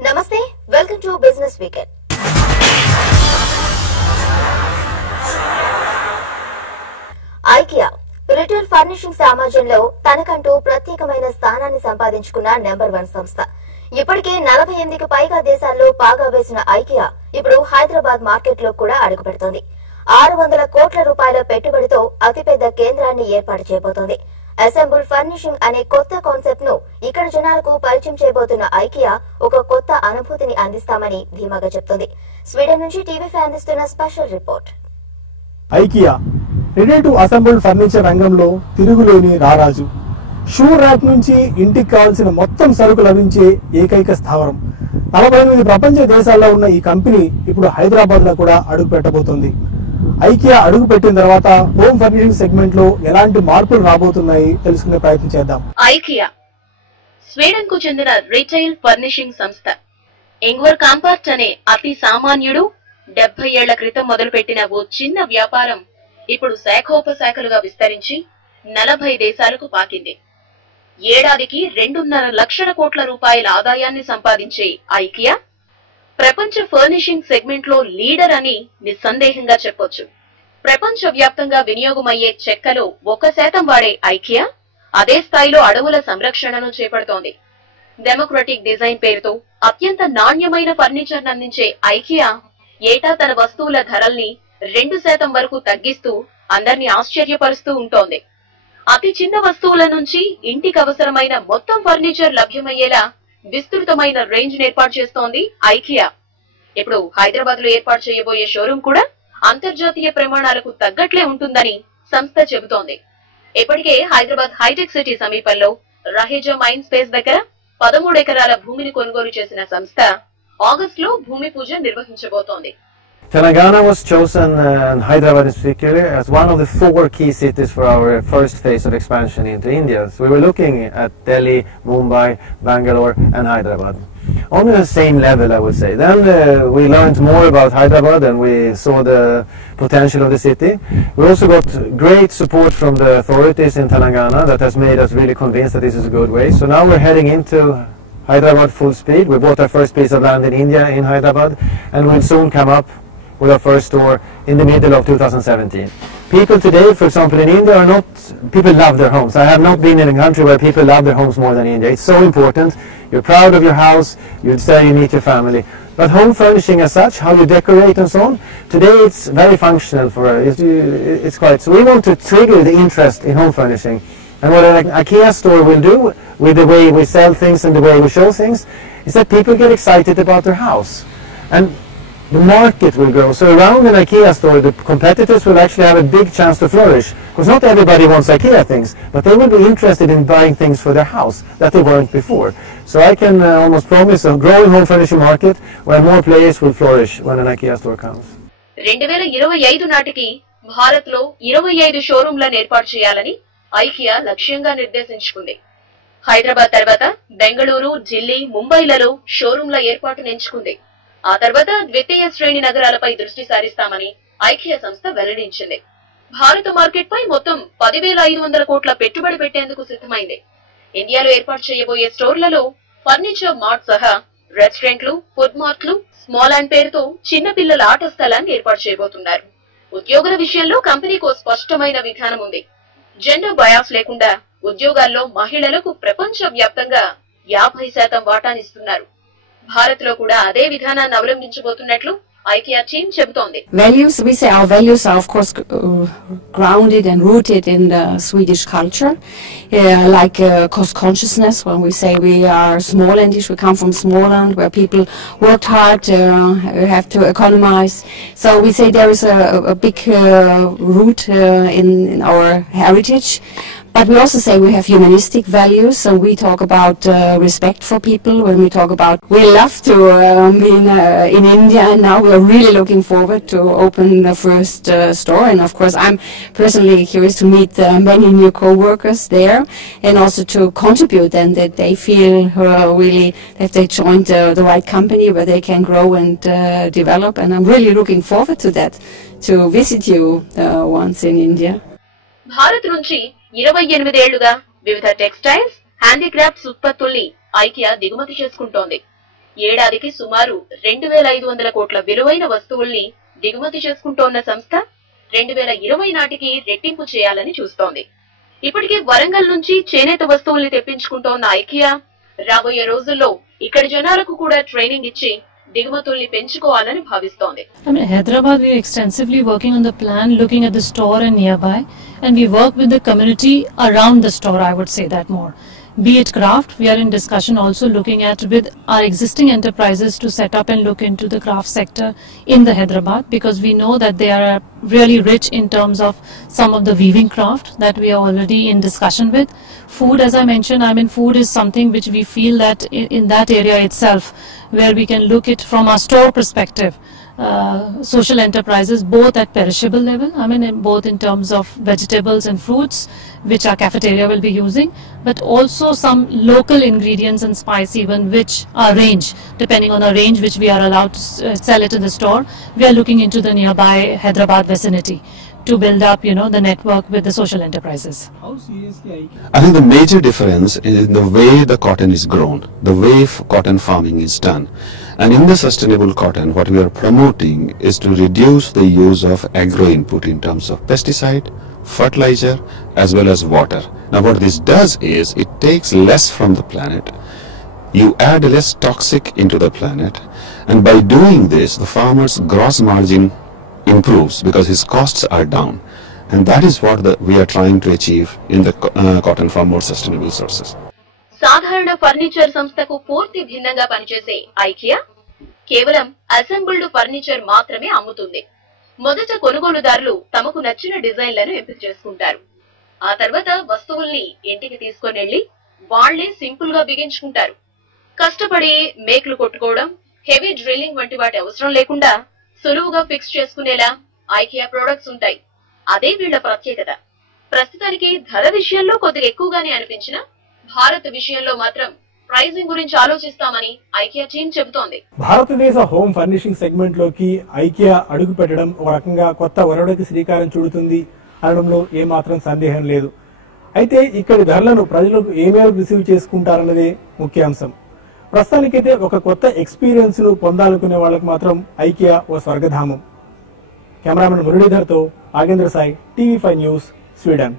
Namaste, welcome to Business Weekend. IKEA retail furnishing సమాజంలో తనకంటూ ప్రత్యేకమైన స్థానాన్ని సంపాదించుకున్న నెంబర్ 1 సంస్థ. ఇప్పటికే 48కి పైగా దేశాల్లో పాగా వేసిన IKEA ఇప్పుడు హైదరాబాద్ మార్కెట్ లో కూడా అడుగుపెడుతోంది. 600 కోట్ల రూపాయల పెట్టుబడితో అతిపెద్ద కేంద్రాన్ని ఏర్పాటు చేయబోతోంది. అసెంబుల్ ఫర్నిషింగ్ అనే కొత్త కాన్సెప్ట్ ను ఇక్కడ జనాలకు పరిచయం చేయబోతున్న IKEA ఒక కొత్త అనుభూతిని అందిస్తామని ధీమాగా చెప్తోంది. స్వీడన్ నుంచి టీవీ అందిస్తున్న special report. IKEA ready to assemble furniture రంగంలో తిరుగులేని రారాజు. షూ ర్యాక్ నుంచి ఇంటికి కావాల్సిన మొత్తం సరుకు లభించే ఏకైక స్థావరం. 48 ప్రపంచ దేశాల్లో ఉన్న ఈ కంపెనీ ఇప్పుడు హైదరాబాద్ లో కూడా అడుగు పెట్టబోతోంది. IKEA అడుగు పెట్టిన తర్వాత హోమ్ ఫర్నిషింగ్ సెగ్మెంట్ లో ఎలాంటి మార్పులు రాబోతున్నాయి తెలుసుకునే ప్రయత్నం చేద్దాం. IKEA స్వీడన్ కు చెందిన రిటైల్ ఫర్నిషింగ్ సంస్థ. ఇంగ్వర్ కాంపార్ట్ అనే అతి సామాన్యుడు 70 ఏళ్ల క్రితం మొదలుపెట్టిన ఓ చిన్న వ్యాపారం ఇప్పుడు శాఖోపశాఖలుగా విస్తరించి 40 దేశాలకు పాకింది. ఏడాదికి 2.5 లక్షల కోట్ల రూపాయల ఆదాయాన్ని సంపాదించే IKEA ప్రపంచ ఫర్నిషింగ్ సెగ్మెంట్ లో లీడర్ అని నిస్సందేహంగా చెప్పొచ్చు. ప్రపంచ వ్యాప్తంగా వినియోగమయ్యే చెక్కలో 1% వాడే IKEA అదే స్థాయిలో అడవుల సంరక్షణను చేపడుతోంది. డెమోక్రటిక్ డిజైన్ పేరుతో అత్యంత నాణ్యమైన ఫర్నిచర్ అందించే IKEA ఏటా తన వస్తువుల ధరల్ని 2% వరకు తగ్గిస్తూ అందరినీ ఆశ్చర్యపరుస్తూ ఉంటోంది. అతి చిన్న వస్తువుల నుంచి ఇంటికి అవసరమైన మొత్తం ఫర్నిచర్ లభ్యమయ్యేలా విస్తృతమైన రేంజ్ ఏర్పాటు చేస్తోంది IKEA. ఇప్పుడు హైదరాబాద్ లో ఏర్పాటు చేయబోయే షోరూమ్ కూడా అంతర్జాతీయ ప్రమాణాలకు తగ్గట్లే ఉంటుందని సంస్థ చెబుతోంది. ఇప్పటికే హైదరాబాద్ హైటెక్ సిటీ సమీపంలో రహేజా మైన్ స్పేస్ దగ్గర 13 ఎకరాల భూమిని కొనుగోలు చేసిన సంస్థ ఆగస్టులో భూమి పూజ నిర్వహించబోతోంది. Telangana was chosen, Hyderabad in particular, as one of the 4 key cities for our first phase of expansion into India. So we were looking at Delhi, Mumbai, Bangalore and Hyderabad. On the same level, I would say. Then we learned more about Hyderabad and we saw the potential of the city. We also got great support from the authorities in Telangana that has made us really convinced that this is a good way. So now we're heading into Hyderabad full speed. We bought our first piece of land in India, in Hyderabad, and we'll soon come up with our first store in the middle of 2017. People today, for example, in India people love their homes. I have not been in a country where people love their homes more than India. It's so important. You're proud of your house, you'd say you meet your family. But home furnishing as such, how you decorate and so on, today it's very functional for us. It's quite, so we want to trigger the interest in home furnishing. And what an IKEA store will do with the way we sell things and the way we show things is that people get excited about their house. And the market will grow. So around an IKEA store, the competitors will actually have a big chance to flourish. Because not everybody wants IKEA things, but they will be interested in buying things for their house that they weren't before. So I can almost promise a growing home furnishing market where more players will flourish when an IKEA store comes. 2025 నాటికి భారత్ లో 25 షోరూంలను ఏర్పాటు చేయాలని IKEA లక్ష్యంగా నిర్దేశించుకుంది. హైదరాబాద్ తర్వాత బెంగళూరు, ఢిల్లీ, ముంబైలలో షోరూంల ఏర్పాటును ఎంచుకుంది. ఆ తర్వాత ద్వితీయ శ్రేణి నగరాలపై దృష్టి సారిస్తామని IKEA సంస్థ వెల్లడించింది. భారత మార్కెట్ పై మొత్తం 10,500 కోట్ల పెట్టుబడి పెట్టేందుకు సిద్ధమైంది. ఇండియాలో ఏర్పాటు చేయబోయే స్టోర్లలో ఫర్నిచర్ మార్ట్ సహా రెస్టారెంట్లు, ఫుడ్ మార్ట్లు, స్మాల్ అండ్ పేరుతో చిన్న పిల్లల ఆట స్థలాన్ని ఏర్పాటు చేయబోతున్నారు. ఉద్యోగుల విషయంలో కంపెనీకు స్పష్టమైన విధానం ఉంది. జెండర్ బయాస్ లేకుండా ఉద్యోగాల్లో మహిళలకు ప్రపంచ వ్యాప్తంగా 50% వాటానిస్తున్నారు. భారత్ లో కూడా అదే విధానాన్ని అవలంబించబోతున్నట్లు IKEA team చెబుతోంది. Values, we say our values are of course grounded and rooted in the Swedish culture, like cost consciousness. When we say we are Smålandish, we come from Småland where people worked hard, have to economize. So we say there is a big root in our heritage. But we also say we have humanistic values, and we talk about respect for people. When we talk about, we love to be in India, and now we are really looking forward to open the first store. And of course, I'm personally curious to meet many new co-workers there, and also to contribute, and that they feel really that they joined the right company where they can grow and develop. And I'm really looking forward to that, to visit you once in India. Bharat నుంచి 28 ఏళ్లుగా వివిధ textiles, handicrafts ఉత్పత్తుల్ని IKEA దిగుమతి చేసుకుంటోంది. ఏడాదికి సుమారు 2500 కోట్ల విలువైన వస్తువుల్ని దిగుమతి చేసుకుంటోన్న సంస్థ 2020 నాటికి రెట్టింపు చేయాలని చూస్తోంది. ఇప్పటికే వరంగల్ నుంచి చేనేత వస్తువుల్ని తెప్పించుకుంటోన్న ఐకియా రాబోయే రోజుల్లో ఇక్కడి జనాలకు కూడా ట్రైనింగ్ ఇచ్చి దిగుమతుల్ని పెంచుకోవాలని భావిస్తోంది. Hyderabad, we are extensively working on the plan, looking at the store and nearby, and we work with the community around the store, I would say that more. Be it craft, we are in discussion also looking at with our existing enterprises to set up and look into the craft sector in the Hyderabad, because we know that they are really rich in terms of some of the weaving craft that we are already in discussion with. Food, as I mentioned, food is something which we feel that in that area itself, where we can look it from our store perspective. Social enterprises both at perishable level, both in terms of vegetables and fruits which our cafeteria will be using, but also some local ingredients and spice even which are range, depending on our range which we are allowed to sell it in the store. We are looking into the nearby Hyderabad vicinity to build up, the network with the social enterprises. I think the major difference is in the way the cotton is grown, the way cotton farming is done. And in the sustainable cotton, what we are promoting is to reduce the use of agro input in terms of pesticide, fertilizer, as well as water. Now what this does is, it takes less from the planet, you add less toxic into the planet, and by doing this, the farmer's gross margin improves because his costs are down. And that is what we are trying to achieve in the cotton from more sustainable sources. సాధారణ furniture సంస్థకు పూర్తి భిన్నంగా పనిచేసే IKEA కేవలం assembled furniture మాత్రమే అమ్ముతుంది. మొదట కొనుగోలుదారులు తమకు నచ్చిన డిజైన్లను ఎంపిక చేసుకుంటారు. ఆ తర్వాత వస్తువుల్ని ఇంటికి తీసుకొని వెళ్లి వాళ్లే సింపుల్ గా బిగించుకుంటారు. కష్టపడి మేకులు కొట్టుకోవడం, హెవీ డ్రిల్లింగ్ వంటి వాటి అవసరం లేకుండా సులువుగా ఫిక్స్ చేసుకునేలా ఐకియా ప్రొడక్ట్స్ ఉంటాయి. అదే వీళ్ల ప్రత్యేకత. ప్రస్తుతానికి ధర విషయంలో కొద్దిగా ఎక్కువగానే అనిపించిన భారత్ విషయంలో మాత్రం ప్రైసింగ్ గురించి ఆలోచిస్తామని ఐకియా టీం చెబుతోంది. భారతదేశ హోమ్ ఫర్నిషింగ్ సెగ్మెంట్ లోకి ఐకియా అడుగు పెట్టడం ఒక రకంగా కొత్త వరవడికి శ్రీకారం చుడుతుంది అనడంలో ఏమాత్రం సందేహం లేదు. అయితే ఇక్కడి ధరలను ప్రజలకు ఏ మేరకు రిసీవ్ చేసుకుంటారన్నదే ముఖ్యాంశం. ప్రస్తుతానికైతే ఒక కొత్త ఎక్స్పీరియన్స్ ను పొందాలనుకునే వాళ్ళకు మాత్రం ఐకియా ఓ స్వర్గధామం. కెమెరామెన్ మురళీధర్తో Nagendra Sai, TV five news, Sweden.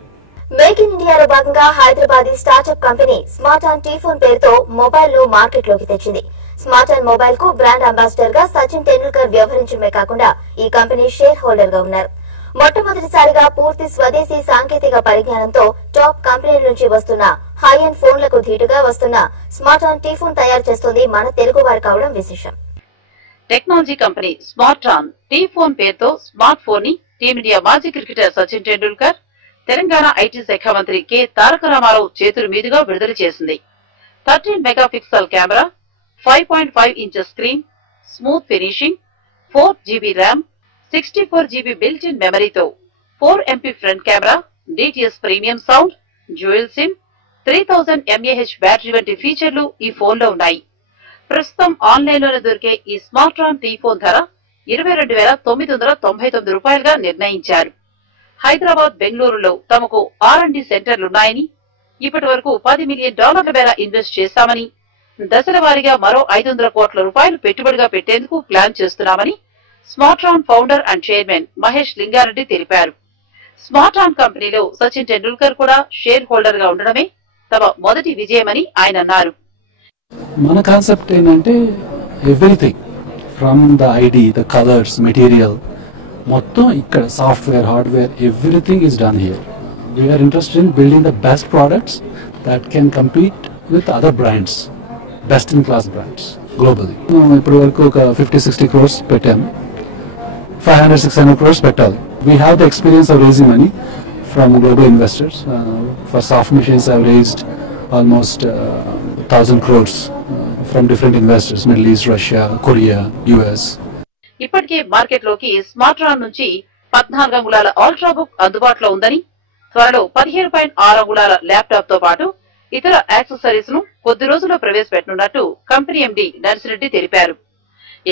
Make in ఇండియాలో భాగంగా Hyderabad startup company smart on టీఫోన్ పేరుతో మొబైల్ ను మార్కెట్ లోకి తెచ్చింది. స్మార్ట్ ఆన్ మొబైల్ కు బ్రాండ్ అంబాసిడర్ గా సచిన్ టెండూల్కర్ వ్యవహరించడమే కాకుండా ఈ కంపెనీ షేర్ హోల్డర్ గా ఉన్నారు. మొట్టమొదటిసారిగా పూర్తి స్వదేశీ సాంకేతిక పరిజ్ఞానంతో టాప్ కంపెనీల నుంచి వస్తున్న హై ఎండ్ ఫోన్లకు ధీటుగా వస్తున్న స్మార్ట్ ఆన్ టీఫోన్ తయారు చేస్తుంది మన తెలుగు వారు కావడం విశేషం. టెక్నాలజీ కంపెనీ స్మార్ట్ ఆన్ టీఫోన్ పేరుతో స్మార్ట్ ఫోన్ ని టీమిండియా మాజీ క్రికెటర్ సచిన్ టెండూల్కర్, తెలంగాణ ఐటీ శాఖ మంత్రి కె తారక రామారావు చేతుల మీదుగా విడుదల చేసింది. 13 megapixel camera, 5.5 inches screen, smooth finishing, 4 GB RAM, 64 GB built in మెమరీతో 4 MP front camera, DTS premium sound, dual SIM, 3000 mAh battery వంటి ఫీచర్లు ఈ ఫోన్ లో ఉన్నాయి. ప్రస్తుతం ఆన్లైన్ లోనే దొరికే ఈ స్మార్ట్ ఆన్ టీఫోన్ ధర 22,999 రూపాయలుగా నిర్ణయించారు. హైదరాబాద్, బెంగళూరులో తమకు R&D సెంటర్లున్నాయని, ఇప్పటి వరకు $10 మిలియన్ మేర ఇన్వెస్ట్ చేశామని, దశల వారీగా మరో 500 కోట్ల రూపాయలు పెట్టుబడిగా పెట్టేందుకు ప్లాన్ చేస్తున్నామని smart on founder and chairman Mahesh Lingareddy తెలిపారు. స్మార్ట్ ఆన్ కంపెనీలో సచిన్ టెండూల్కర్ కూడా షేర్ హోల్డర్ గా ఉండడమే తమ మొదటి విజయమని ఆయన అన్నారు. మన కాన్సెప్ట్ ఏంటంటే everything from the ID, the colours, material మొత్తం ఇక్కడ software, hardware, everything is done here. We're interested in building the best products that can compete with other brands, best in class brands globally. ఇప్పటి వరకు ఒక 50-60 crores పెట్టాము. 500-600 crores పెట్టాలి. We have the experience of raising money from global investors. For soft machines, I've raised almost 1,000 crores from different investors, Middle East, Russia, Korea, US. ఇప్పటికే market లోకి smart on నుంచి 14 అంగుళాల ultra book అందుబాటులో ఉందని, త్వరలో 17.6 అంగుళాల laptop తో పాటు ఇతర యాక్సెసరీస్ ను కొద్ది రోజుల్లో ప్రవేశపెట్టనున్నట్టు కంపెనీ ఎండీ నర్సిరెడ్డి తెలిపారు.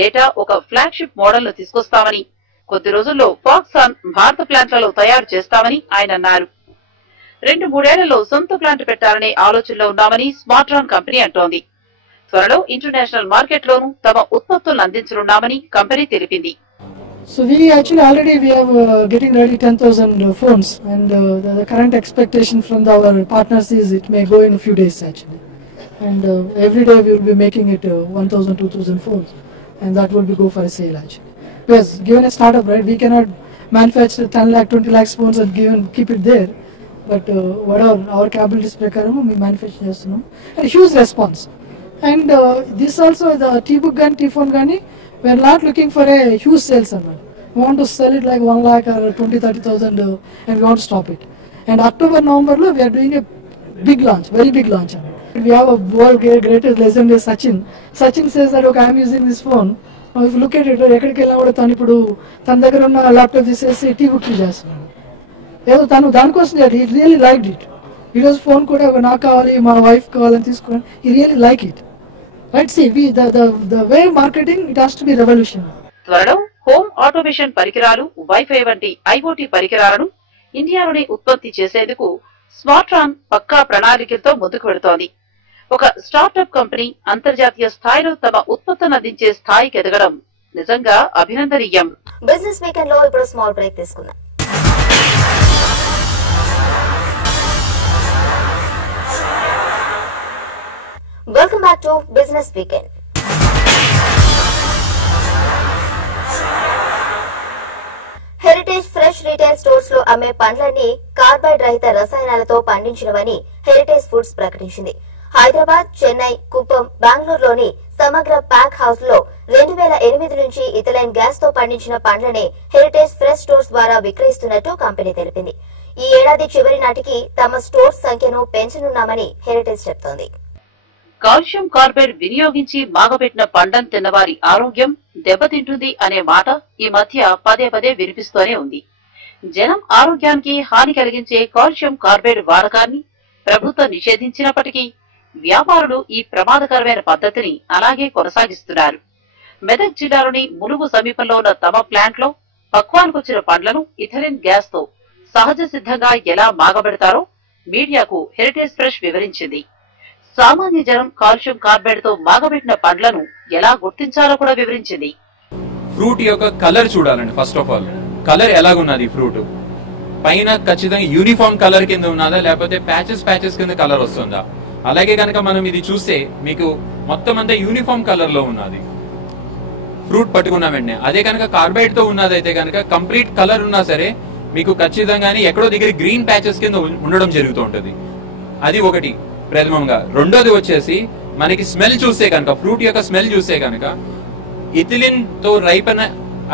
ఏటా ఒక ఫ్లాగ్షిప్ మోడల్ ను తీసుకొస్తామని, కొద్ది రోజుల్లో ఫాక్సాన్ భారత ప్లాంట్లలో తయారు చేస్తామని ఆయన అన్నారు. 2-3 ఏళ్లలో సొంత ప్లాంట్ పెట్టాలనే ఆలోచనలో ఉన్నామని స్మార్ట్ ఆన్ కంపెనీ అంటోంది. త్వరలో ఇంటర్నేషనల్ మార్కెట్ లోనూ తమ ఉత్పత్తులను అందించనున్నామని కంపెనీ తెలిపింది. So we actually already we have getting ready 10,000 phones, and the current expectation from our partners is it may go in a few days actually, and every day we will be making it 1,000 2,000 phones, and that will be go for a sale actually. Because given a startup, right, we cannot manufacture 10 lakh 20 lakhs phones and keep it there, but whatever our capabilities prakaram we manufacture chestunam, and huge response. And this also the T-book and T-phone gani, we are not looking for a huge sales amount. We want to sell it like 1 lakh or 20-30,000 and we want to stop it. And October, November we are doing a big launch, very big launch. We have a world greatest legend is Sachin. Sachin says that okay, I am using this phone. Now if you look at it, ekkadiki ella kuda tanu ipudu tan daggara unna laptop disesi T-book chestunnadu. Edo tanu dani kosam he really liked it. He was phone kuda naaku kavali ma wife kavalani teesukoni, he really like it. Right, see, the way marketing, it has to be revolution. త్వరలో home automation పరికరాలు, wifi వంటి IoT పరికరాలను ఇండియాలోనే ఉత్పత్తి చేసేందుకు స్మార్ట్రాన్ పక్కా ప్రణాళికలతో ముందుకు వెళుతోంది. ఒక స్టార్టప్ కంపెనీ అంతర్జాతీయ స్థాయిలో తమ ఉత్పత్తులను అందించే స్థాయికి ఎదగడం నిజంగా అభినందనీయం. బిజినెస్ వీకెండ్ లో ఇప్పుడు స్మాల్ బ్రేక్ తీసుకుందాం. Welcome back to Business Weekend. Heritage fresh retail stores లో అమ్మే పండ్లన్నీ కార్బైడ్ రహిత రసాయనాలతో పండించినవని హెరిటేజ్ ఫుడ్స్ ప్రకటించింది. హైదరాబాద్, చెన్నై, కుప్పం, బెంగళూరులోని సమగ్ర ప్యాక్ హౌస్ లో 2008 నుంచి ఇథిలైన్ గ్యాస్ తో పండించిన పండ్లనే హెరిటేజ్ ఫ్రెష్ స్టోర్స్ ద్వారా విక్రయిస్తున్నట్టు కంపెనీ తెలిపింది. ఈ ఏడాది చివరి నాటికి తమ స్టోర్స్ సంఖ్యను పెంచనున్నామని హెరిటేజ్ చెప్తోంది. కాల్షియం కార్బైడ్ వినియోగించి మాగబెట్టిన పండ్లను తిన్నవారి ఆరోగ్యం దెబ్బతింటుంది అనే మాట ఈ మధ్య పదే పదే వినిపిస్తూనే ఉంది. జనం ఆరోగ్యానికి హాని కలిగించే కాల్షియం కార్బైడ్ వాడకాన్ని ప్రభుత్వం నిషేధించినప్పటికీ వ్యాపారులు ఈ ప్రమాదకరమైన పద్ధతిని అలాగే కొనసాగిస్తున్నారు. మెదక్ జిల్లాలోని ములుగు సమీపంలో ఉన్న తమ ప్లాంట్ లో పక్వానికొచ్చిన పండ్లను ఇథిలిన్ గ్యాస్ తో సహజ సిద్ధంగా ఎలా మాగబెడతారో మీడియాకు హెరిటేజ్ ఫ్రెష్ వివరించింది. సామాన్య జనం కాల్షియం కార్బైడ్ తో మాగబెట్టిన పండ్లను ఎలా గుర్తించాలో కూడా వివరించింది. ఫ్రూట్ యొక్క కలర్ చూడాలండి. ఫస్ట్ ఆఫ్ ఆల్ కలర్ ఎలాగున్నది, ఫ్రూట్ పైన ఖచ్చితంగా యూనిఫామ్ కలర్ కింద ఉన్నదా లేకపోతే ప్యాచెస్ కింద కలర్ వస్తుందా. అలాగే కనుక మనం ఇది చూస్తే మీకు మొత్తం అంతా యూనిఫామ్ కలర్ లో ఉన్నది ఫ్రూట్ పట్టుకున్న వెంటనే. అదే కనుక కార్బైడ్ తో ఉన్నదైతే కనుక కంప్లీట్ కలర్ ఉన్నా సరే మీకు ఖచ్చితంగానే ఎక్కడో దగ్గర గ్రీన్ ప్యాచెస్ కింద ఉండడం జరుగుతూ ఉంటది. అది ఒకటి ప్రథమంగా. రెండోది వచ్చేసి మనకి స్మెల్ చూస్తే కనుక, ఫ్రూట్ యొక్క స్మెల్ చూస్తే కనుక ఇథిలిన్ తో రైపన్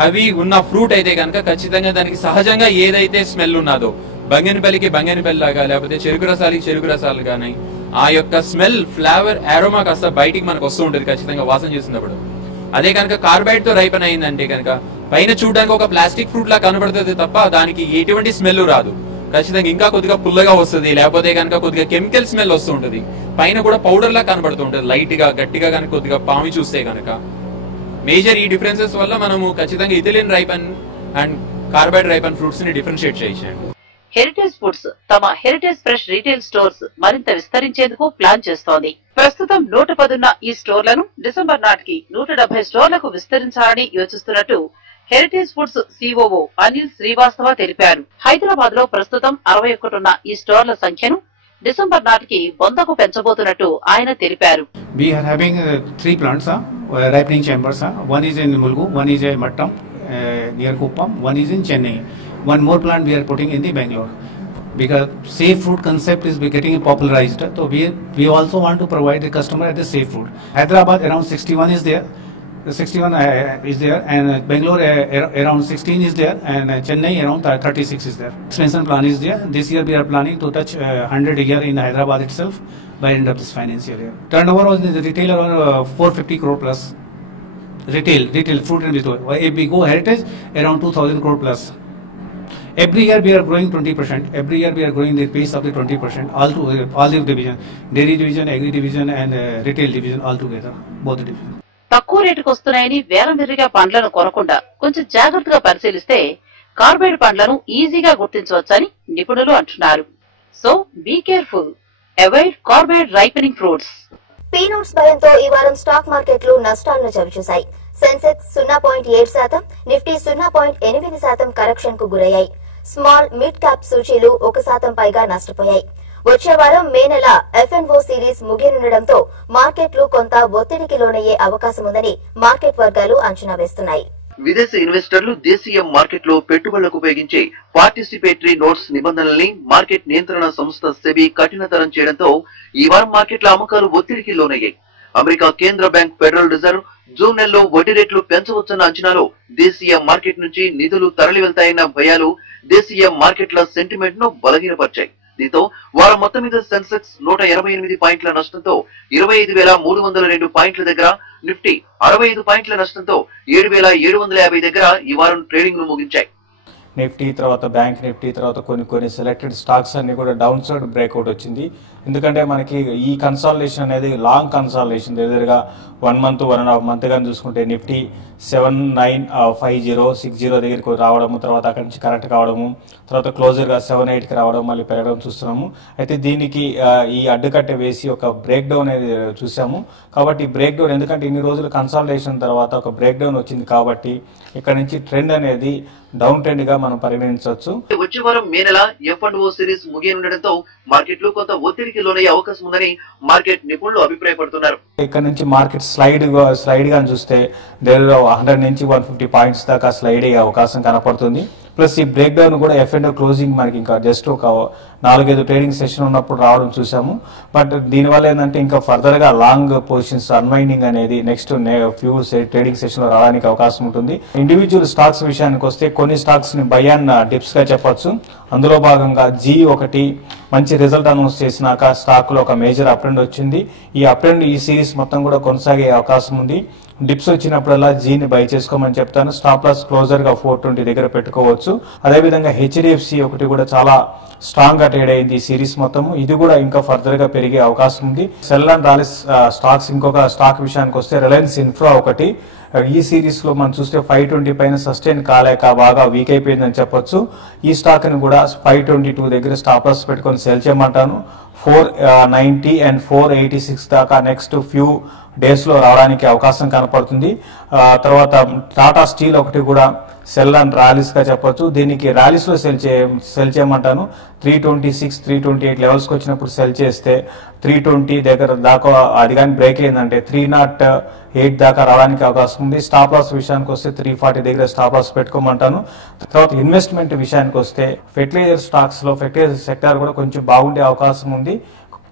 అవి ఉన్న ఫ్రూట్ అయితే కనుక ఖచ్చితంగా దానికి సహజంగా ఏదైతే స్మెల్ ఉన్నదో బంగినపల్లికి బంగినపల్లి లాగా లేకపోతే చెరుకు రసాలు కానీ ఆ యొక్క స్మెల్, ఫ్లేవర్, ఆరోమా కాస్త బయటికి మనకు వస్తూ ఉంటుంది ఖచ్చితంగా వాసన చేసినప్పుడు. అదే కనుక కార్బైడ్ తో రైపన్ అయిందంటే కనుక పైన చూడడానికి ఒక ప్లాస్టిక్ ఫ్రూట్ లా కనబడుతుంది తప్ప దానికి ఎటువంటి స్మెల్ రాదు. ఖచ్చితంగా ఇంకా కొద్దిగా పుల్లగా వస్తుంది, లేకపోతే కనుక కొద్దిగా కెమికల్ స్మెల్ వస్తూ ఉంటుంది. పైన కూడా పౌడర్ లా కనబడుతూ ఉంటుంది, లైట్ గా గట్టిగా కనుక కొద్దిగా పామి చూస్తే కనుక. మేజర్ ఈ డిఫరెన్సెస్ వల్ల మనము ఖచ్చితంగా ethylene ripen and carbide ripen fruits ని డిఫరెన్షియేట్ చేయొచ్చు. హెరిటేజ్ ఫుడ్స్ తమ హెరిటేజ్ ఫ్రెష్ రీటైల్ స్టోర్స్ మరింత విస్తరించేందుకు ప్లాన్ చేస్తోంది. ప్రస్తుతం 110 ఉన్న ఈ స్టోర్లను డిసెంబర్ నాటికి 170 స్టోర్లకు విస్తరించాలని యోచిస్తున్నట్టు heritage foods COO Anil Srivastava తెలిపారు. హైదరాబాద్ లో ప్రస్తుతం 61 ఉన్న ఈ స్టోర్ల సంఖ్యను డిసెంబర్ నాటికి 100కు పెంచబోతున్నట్టు ఆయన తెలిపారు. We are having 3 plants, ripening chambers. One is in Mulgu, one is in Mattam near Kuppam, one is in Chennai. One more plant we are putting in the Bangalore. Because safe food concept is getting popularized, so we also want to provide the customer at the safe food. Hyderabad around 61 is there. 61 is there, and Bangalore around 16 is there, and Chennai around 36 is there. Expansion plan is there. This year we are planning to touch 100 a year in Hyderabad itself by end of this financial year. Turnover was the retail around 450 crore plus. Retail food and retail. If we go heritage around 2000 crore plus. Every year we are growing 20%. Every year we are growing the pace of the 20%. All the division, dairy division, agri division, and retail division all together, both the division. తక్కువ రేటుకు వస్తున్నాయని వేలమిరిగా పండ్లను కొనకుండా కొంచెం జాగ్రత్తగా పరిశీలిస్తే carbide పండ్లను ఈజీగా గుర్తించవచ్చని నిపుణులు అంటున్నారు. So be careful, avoid carbide ripening fruits. Peanuts భయంతో ఈ వారం స్టాక్ మార్కెట్లు నష్టాలను చవిచూశాయి. సెన్సెక్స్ 0.7%, నిఫ్టీ 0.8% కరెక్షన్ కు గురయ్యాయి. స్మాల్ మిడ్ క్యాప్ సూచీలు 1% పైగా నష్టపోయాయి. వచ్చే వారం మే నెల FNO సిరీస్ ముగియనుండటంతో మార్కెట్లు కొంత ఒత్తిడికి లోనయ్యే అవకాశం ఉందని మార్కెట్ వర్గాలు అంచనా వేస్తున్నాయి. విదేశీ ఇన్వెస్టర్లు దేశీయ మార్కెట్ లో పెట్టుబడులకు ఉపయోగించే పార్టిసిపేటరీ నోట్స్ నిబంధనల్ని మార్కెట్ నియంత్రణ సంస్థ సెబీ కఠినతరం చేయడంతో ఈ వారం మార్కెట్ల అమ్మకాలు ఒత్తిడికి లోనయ్యాయి. అమెరికా కేంద్ర బ్యాంక్ ఫెడరల్ రిజర్వ్ జూన్ నెలలో వడ్డీ రేట్లు పెంచవచ్చన్న అంచనాలో దేశీయ మార్కెట్ నుంచి నిధులు తరలి వెళ్తాయన్న భయాలు దేశీయ మార్కెట్ల సెంటిమెంట్ ను బలహీనపరిచాయి. దీంతో వారం మొత్తం మీద సెన్సెక్స్ 188 పాయింట్ల నష్టంతో 25,302 పాయింట్ల దగ్గర, నిఫ్టీ 65 పాయింట్ల నష్టంతో 7,750 దగ్గర ఈ వారం ట్రేడింగ్ ను ముగించాయి. నిఫ్టీ తర్వాత బ్యాంక్ నిఫ్టీ తర్వాత కొన్ని సెలెక్టెడ్ స్టాక్స్ అన్ని కూడా డౌన్ సైడ్ బ్రేక్అవుట్ వచ్చింది. ఎందుకంటే మనకి ఈ కన్సాలిడేషన్ అనేది లాంగ్ కన్సాలిడేషన్, దగ్గరగా 1 month 1.5 month గాని చూసుకుంటే నిఫ్టీ 795060 దగ్గరికి రావడము, తర్వాత అక్కడి నుంచి కరెక్ట్ కావడము, తర్వాత క్లోజర్ గా 78కి రావడం, మళ్ళీ పెరగడం చూస్తున్నాము. అయితే దీనికి ఈ అడ్డుకట్ట వేసి ఒక బ్రేక్ డౌన్ అనేది చూసాము. కాబట్టి బ్రేక్ డౌన్, ఎందుకంటే ఇన్ని రోజులు కన్సాలిడేషన్ తర్వాత ఒక బ్రేక్ డౌన్ వచ్చింది కాబట్టి ఇక్కడ నుంచి ట్రెండ్ అనేది డౌన్ ట్రెండ్ గా మనం పరిగణించవచ్చు. వచ్చే వారం మే నెల F&O సిరీస్ ముగియనుండటంతో మార్కెట్లు కొంత ఒత్తిడికి లోనయ్యే అవకాశం ఉందని మార్కెట్ నిపుణులు అభిప్రాయపడుతున్నారు. ఇక్కడ నుంచి మార్కెట్ స్లైడ్ గా చూస్తే 100 నుంచి 150 పాయింట్స్ దాకా స్లైడ్ అయ్యే అవకాశం కనపడుతుంది. ప్లస్ ఈ బ్రేక్ డౌన్ కూడా F&O క్లోజింగ్ మనకి ఇంకా జస్ట్ ఒక 4-5 ట్రేడింగ్ సెషన్ ఉన్నప్పుడు రావడం చూసాము. బట్ దీనివల్ల ఏంటంటే ఇంకా ఫర్దర్ గా లాంగ్ పొజిషన్స్ అన్వైండింగ్ అనేది నెక్స్ట్ ఫ్యూ ట్రేడింగ్ సెషన్ లో రావడానికి అవకాశం ఉంటుంది. ఇండివిజువల్ స్టాక్స్ విషయానికి వస్తే కొన్ని స్టాక్స్ ని బై అండ్ డిప్స్ గా చెప్పొచ్చు. అందులో భాగంగా G1 మంచి రిజల్ట్ అనౌన్స్ చేసినాక స్టాక్ లో ఒక మేజర్ అప్ ట్రెండ్ వచ్చింది. ఈ అప్ ట్రెండ్ ఈ సిరీస్ మొత్తం కూడా కొనసాగే అవకాశం ఉంది. డిప్స్ వచ్చినప్పుడల్లా జీని బై చేసుకోమని చెప్తాను. స్టాప్ లాస్ క్లోజర్ గా 420 దగ్గర పెట్టుకోవచ్చు. అదేవిధంగా HDFC ఒకటి కూడా చాలా స్ట్రాంగ్ గా ట్రేడ్ అయింది ఈ సిరీస్ మొత్తము. ఇది కూడా ఇంకా ఫర్దర్ గా పెరిగే అవకాశం ఉంది. సెల్ అండ్ రాలిస్ స్టాక్స్, ఇంకొక స్టాక్ విషయానికి వస్తే రిలయన్స్ ఇన్ఫ్రా ఒకటి ఈ సిరీస్ లో మనం చూస్తే 520 పైన సస్టైన్ కాలేక బాగా వీక్ అయిపోయిందని చెప్పొచ్చు. ఈ స్టాక్ ని కూడా 522 దగ్గర స్టాప్ లాస్ పెట్టుకొని సెల్ చేయమంటాను. 490 and 486 దాకా నెక్స్ట్ ఫ్యూ డేస్ లో రావడానికి అవకాశం కనపడుతుంది. తర్వాత టాటా స్టీల్ ఒకటి కూడా సెల్ అండ్ ర్యాలీస్ గా చెప్పొచ్చు. దీనికి ర్యాలీస్ లో సెల్ చేయమంటాను. 326, 328 లెవెల్స్ కి వచ్చినప్పుడు సెల్ చేస్తే 320 దగ్గర దాకా అది కానీ బ్రేక్ అయిందంటే 308 దాకా రావడానికి అవకాశం ఉంది. స్టాప్ లాస్ విషయానికి వస్తే 340 దగ్గర స్టాప్ లాస్ పెట్టుకోమంటాను. తర్వాత ఇన్వెస్ట్మెంట్ విషయానికి వస్తే ఫెర్టిలైజర్ స్టాక్స్ లో ఫెర్టిలైజర్ సెక్టార్ కూడా కొంచెం బాగుండే అవకాశం ఉంది.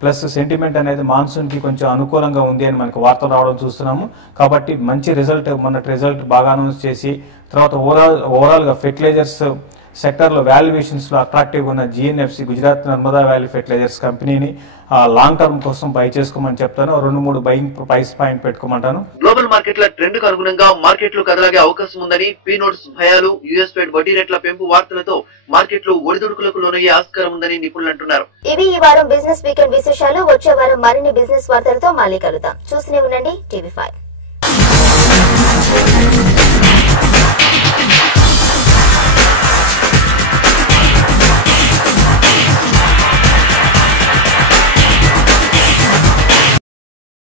ప్లస్ సెంటిమెంట్ అనేది మాన్సూన్ కి కొంచెం అనుకూలంగా ఉంది అని మనకు వార్తలు రావడం చూస్తున్నాము. కాబట్టి మంచి రిజల్ట్, మొన్నటి రిజల్ట్ బాగా అనౌన్స్ చేసి తర్వాత ఓవరాల్ గా ఫెర్టిలైజర్స్ సెక్టర్ లో వాల్యుయేషన్స్ లో అట్రాక్టివ్ ఉన్న GNFC Gujarat Narmada valley fertilizers కంపెనీని లాంగ్ టర్మ్ కోసం బై చేసుకోమని చెప్తాను. 2-3 బయింగ్ ప్రైస్ పాయింట్ పెట్టుకోమంటాను. గ్లోబల్ మార్కెట్ల ట్రెండ్ కు అనుగుణంగా మార్కెట్లు కదలాగే అవకాశం ఉందని, పీనోట్స్ భయాలు, US ఫెడ్ వడ్డీ రేట్ల పెంపు వార్తలతో మార్కెట్లు ఒడిదుడుకులకు లోనయ్యే ఆస్కారం ఉందని నిపుణులు అంటున్నారు. ఇవి ఈ వారం బిజినెస్ వీకెండ్ విశేషాలు. వచ్చే వారం మరిన్ని బిజినెస్ వార్తలతో మళ్ళీ కలుద్దాం. చూస్తూనే ఉండండి TV5.